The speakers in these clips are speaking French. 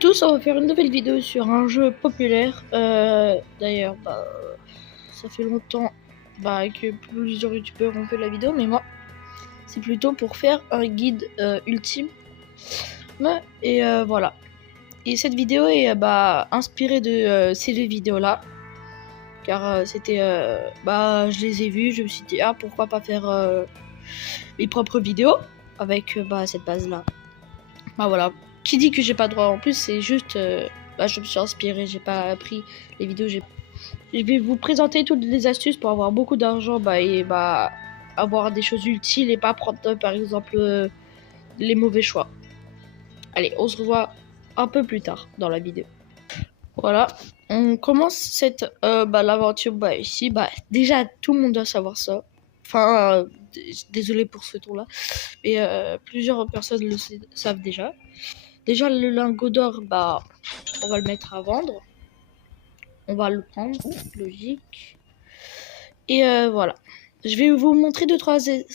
Tous, on va faire une nouvelle vidéo sur un jeu populaire. D'ailleurs, ça fait longtemps que plusieurs youtubeurs ont fait la vidéo, mais moi, c'est plutôt pour faire un guide ultime. Et voilà. Et cette vidéo est inspirée de ces deux vidéos-là. Car je les ai vues, je me suis dit, pourquoi pas faire mes propres vidéos avec cette base-là. Voilà. Qui dit que j'ai pas droit en plus, c'est juste je me suis inspiré, j'ai pas appris les vidéos, je vais vous présenter toutes les astuces pour avoir beaucoup d'argent et avoir des choses utiles et pas prendre par exemple les mauvais choix. Allez, on se revoit un peu plus tard dans la vidéo. Voilà, on commence cette l'aventure ici. Déjà tout le monde doit savoir ça. Enfin, désolé pour ce tour là, mais plusieurs personnes le savent déjà. Déjà, le lingot d'or, on va le mettre à vendre. On va le prendre, logique. Et voilà. Je vais vous montrer je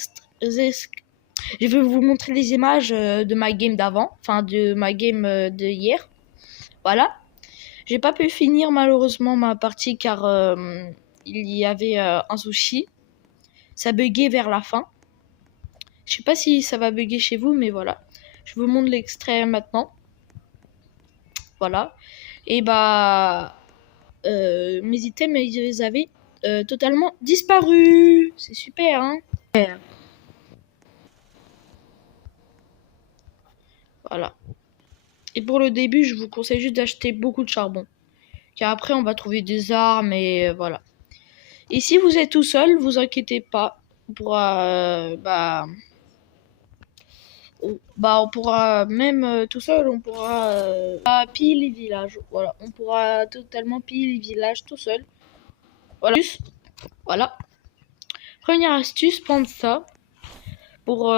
vais vous montrer les images de ma game d'avant. Enfin, de ma game de hier. Voilà. J'ai pas pu finir malheureusement ma partie car il y avait un souci. Ça buguait vers la fin. Je sais pas si ça va bugger chez vous, mais voilà. Je vous montre l'extrait maintenant. Voilà. Et mes items, ils avaient totalement disparu. C'est super, hein. Voilà. Et pour le début, je vous conseille juste d'acheter beaucoup de charbon. Car après, on va trouver des armes et voilà. Et si vous êtes tout seul, vous inquiétez pas. On pourra... on pourra même tout seul, on pourra piller les villages. Voilà, on pourra totalement piller les villages tout seul. Voilà. Voilà. Première astuce, prendre ça pour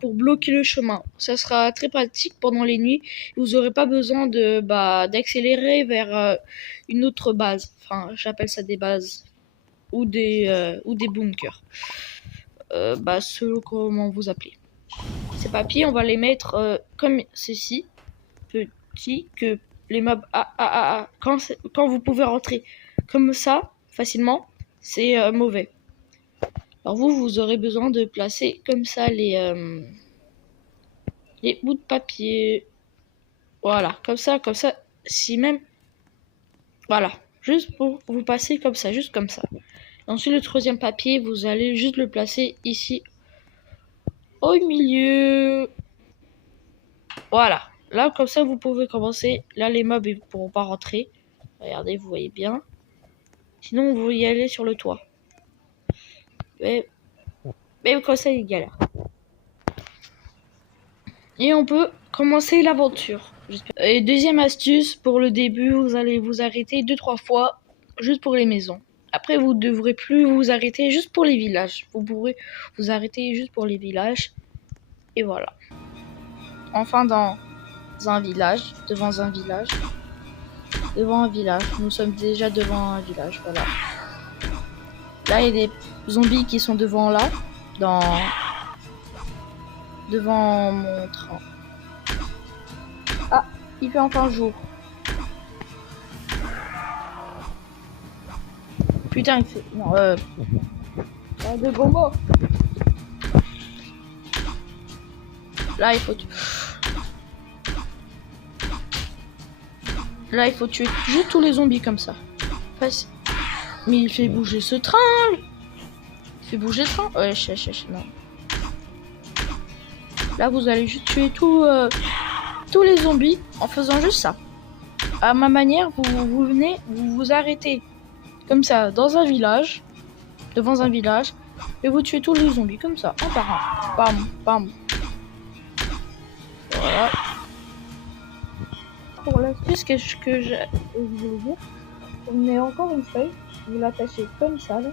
pour bloquer le chemin. Ça sera très pratique pendant les nuits. Vous n'aurez pas besoin de d'accélérer vers une autre base. Enfin, j'appelle ça des bases ou des bunkers. Selon comment vous appelez. Ces papiers, on va les mettre comme ceci, petits, que les mobs quand vous pouvez rentrer comme ça facilement, c'est mauvais. Alors vous aurez besoin de placer comme ça les bouts de papier. Voilà, comme ça, si même. Voilà, juste pour vous passer comme ça, juste comme ça. Ensuite, le troisième papier, vous allez juste le placer ici, au milieu. Voilà, là, comme ça, vous pouvez commencer. Là, les mobs, ils pourront pas rentrer. Regardez, vous voyez bien. Sinon, vous y allez sur le toit. Mais comme ça, il galère. Et on peut commencer l'aventure. Et deuxième astuce, pour le début, vous allez vous arrêter 2-3 fois, juste pour les maisons. Après, vous ne devrez plus vous arrêter juste pour les villages. Vous pourrez vous arrêter juste pour les villages. Et voilà. Enfin, dans un village, devant un village. Devant un village. Nous sommes déjà devant un village, voilà. Là, il y a des zombies qui sont devant là. Devant mon train. Ah, il fait enfin jour. Putain, il fait... Non, de gros mots. Là, il faut... Là, il faut tuer juste tous les zombies comme ça. Mais il fait bouger ce train. Il fait bouger le train. Ouais, non. Là, vous allez juste tuer tous les zombies en faisant juste ça. À ma manière, vous venez, vous vous arrêtez comme ça dans un village, devant un village, et vous tuez tous les zombies comme ça, un par un. Bam, bam. Voilà. Pour l'astuce que je voulais dire, vous prenez encore une feuille, vous l'attachez comme ça, là.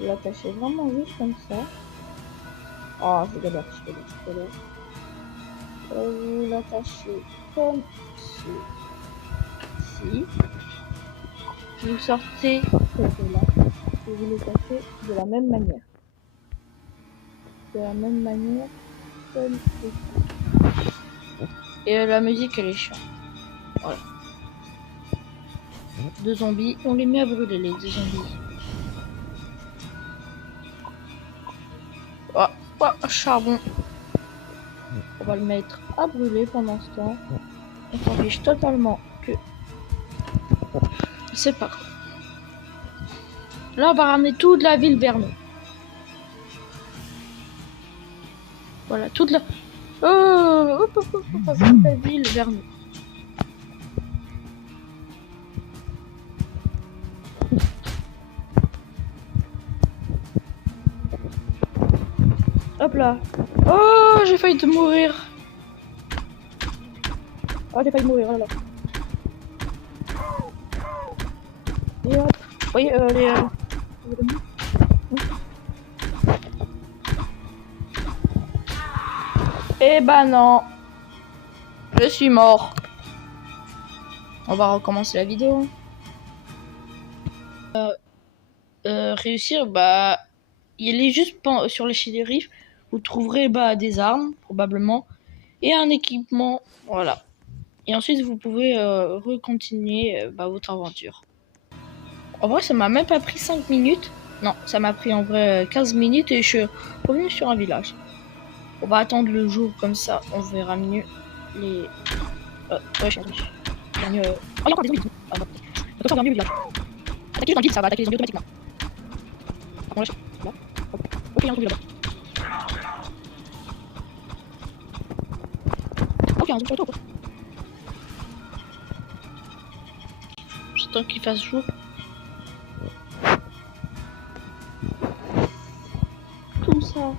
Vous l'attachez vraiment juste comme ça. Oh, je galère. Vous l'attachez comme ceci. Vous sortez là et vous le cachez de la même manière. De la même manière comme ceci. Et la musique, elle est chiante. Voilà. 2 zombies. On les met à brûler, les 2 zombies. Oh, oh, charbon. On va le mettre à brûler pendant ce temps. On s'en fiche totalement que... C'est pas grave. Là, on va ramener toute la ville vers nous. Voilà, toute la... Oh, hop, hop, hop, hop, toute la ville vers nous. Hop là. Oh, j'ai failli te mourir. Oh, j'ai failli mourir, là. Et hop. Vous voyez, les... Eh ben non. Je suis mort. On va recommencer la vidéo. Réussir, bah... Il est juste sur les shérifs. Vous trouverez des armes, probablement. Et un équipement, voilà. Et ensuite, vous pouvez recontinuer votre aventure. En vrai, ça m'a même pas pris 5 minutes. Non, ça m'a pris en vrai 15 minutes et je suis revenu sur un village. On va attendre le jour, comme ça, on verra mieux les... ouais, je suis revenu. Oh, il y a encore des zombies. Ah, non. Comme ça, on verra mieux le village. Attaquer dans le vide, ça va attaquer les zombies automatiquement. On lâche. Là. Ok, il y a un zombie là-bas. Ok, il y a un zombie sur le toit, quoi. J'attends qu'il fasse jour. Tout ça.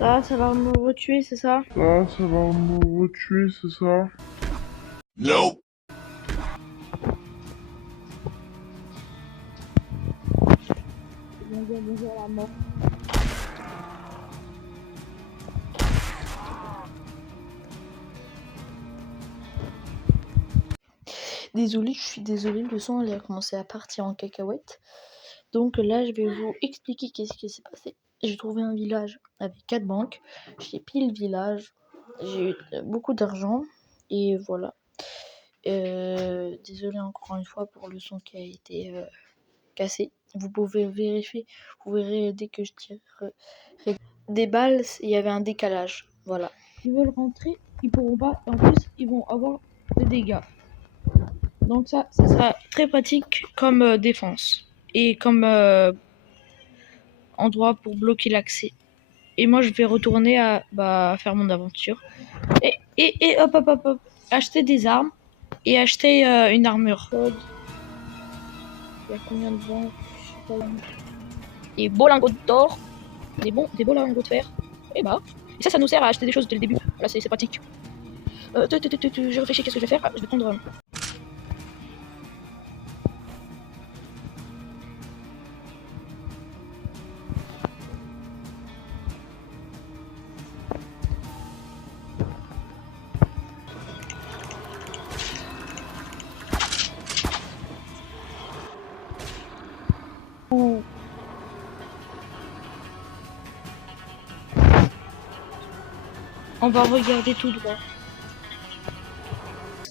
Là, ça va me retuer, c'est ça? Là, ça va me retuer, c'est ça? Nope. Bonjour la mort. Désolée, je suis désolée, le son il a commencé à partir en cacahuète. Donc là, je vais vous expliquer qu'est-ce qui s'est passé. J'ai trouvé un village avec 4 banques. J'ai pillé le village. J'ai eu beaucoup d'argent. Et voilà. Désolée encore une fois pour le son qui a été cassé. Vous pouvez vérifier. Vous verrez dès que je tire des balles, il y avait un décalage. Voilà. Ils veulent rentrer, ils pourront pas. En plus, ils vont avoir des dégâts. Donc ça sera très pratique comme défense. Et comme endroit pour bloquer l'accès. Et moi, je vais retourner à faire mon aventure. Et hop, hop, hop, hop. Acheter des armes. Et acheter une armure. Il y a combien de banques? Je sais pas. Et beaux lingots d'or. Des beaux lingots de fer. Et et ça nous sert à acheter des choses dès le début. Là, c'est pratique. Je réfléchis, qu'est-ce que je vais faire? Je vais prendre... On va regarder tout droit.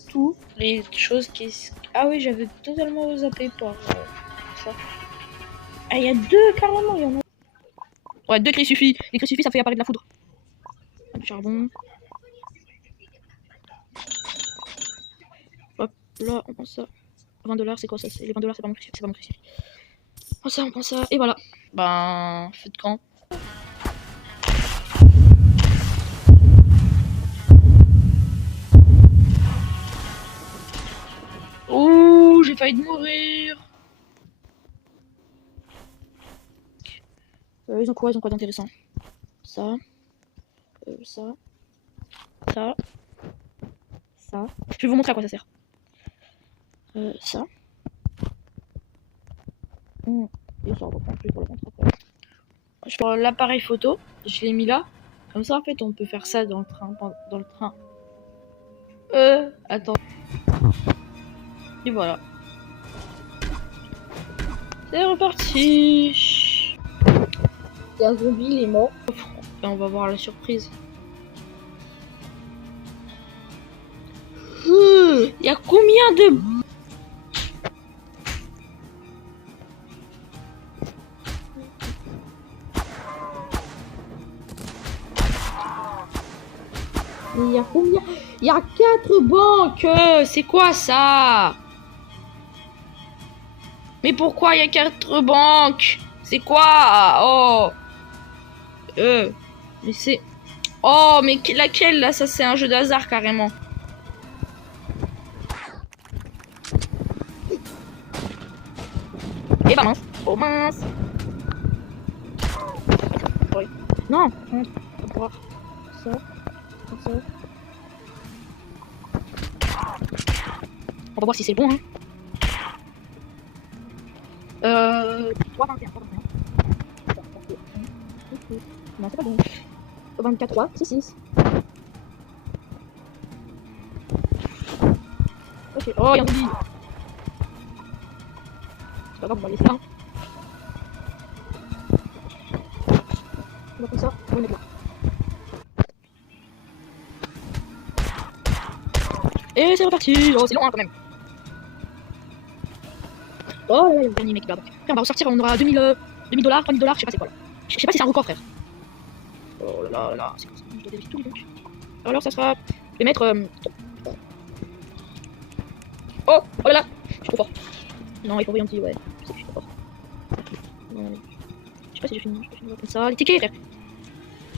Toutes les choses qui... Ah oui, j'avais totalement zappé par ça. Ah, il y a 2 carrément, il y en a. Ouais, 2 clés suffit. Les clés suffit, ça fait apparaître de la foudre. Du charbon. Hop, là, on prend ça. 20$, c'est quoi ça? Les 20$, c'est pas mon crucifix. C'est pas mon crucifix. On prend ça, et voilà. Feu de camp. Ouh, j'ai failli de mourir. Ils ont quoi d'intéressant? Ça. Ça. Ça. Ça. Je vais vous montrer à quoi ça sert. Ça. Et ça, on va prendre plus pour le montrer après. Je prends l'appareil photo, je l'ai mis là. Comme ça, en fait, on peut faire ça dans le train. Attends. Et voilà. C'est reparti. Il y a un zombie, il est mort. Et on va voir la surprise. Il y a combien de... Il y a combien? Il y a 4 banques. C'est quoi ça? Mais pourquoi il y a 4 banques? C'est quoi? Oh. Mais c'est... Oh, mais laquelle là? Ça c'est un jeu d'hasard carrément. Et bah mince. Oh mince. Oui. Non. On va voir ça. Ça. On va voir si c'est bon, hein. 3,21. Non, c'est pas bon. 24, 6. Ok. Oh, il y a un zombie. C'est pas grave, on va laisser là. On va comme ça, on va mettre là. Et c'est reparti. Oh, c'est long hein, quand même. Oh là là, il y a un dernier mec là. Après, on va ressortir, on aura 2000 $, 3000 $, je sais pas c'est quoi là. Je sais pas si c'est un record, frère. Oh là là, c'est quoi ça? Je dois vérifier tout donc. Alors ça sera... Je vais mettre... Oh là là, je suis trop fort. Non, il faut envoyer un petit, ouais. Je sais que je suis trop fort. Non, mais... Je sais pas si j'ai fini, comme ça. Les tickets, frère.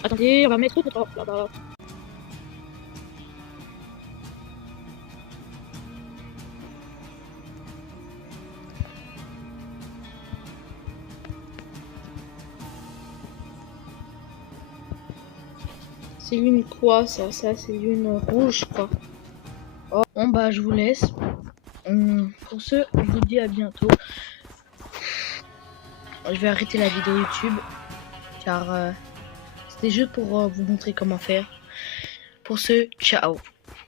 Attendez, on va mettre notre... là-bas. C'est une quoi ça? Ça c'est une rouge quoi. Oh, bon bah je vous laisse. Pour ce, je vous dis à bientôt. Je vais arrêter la vidéo YouTube car c'était juste pour vous montrer comment faire. Pour ce, ciao.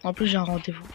En plus j'ai un rendez-vous.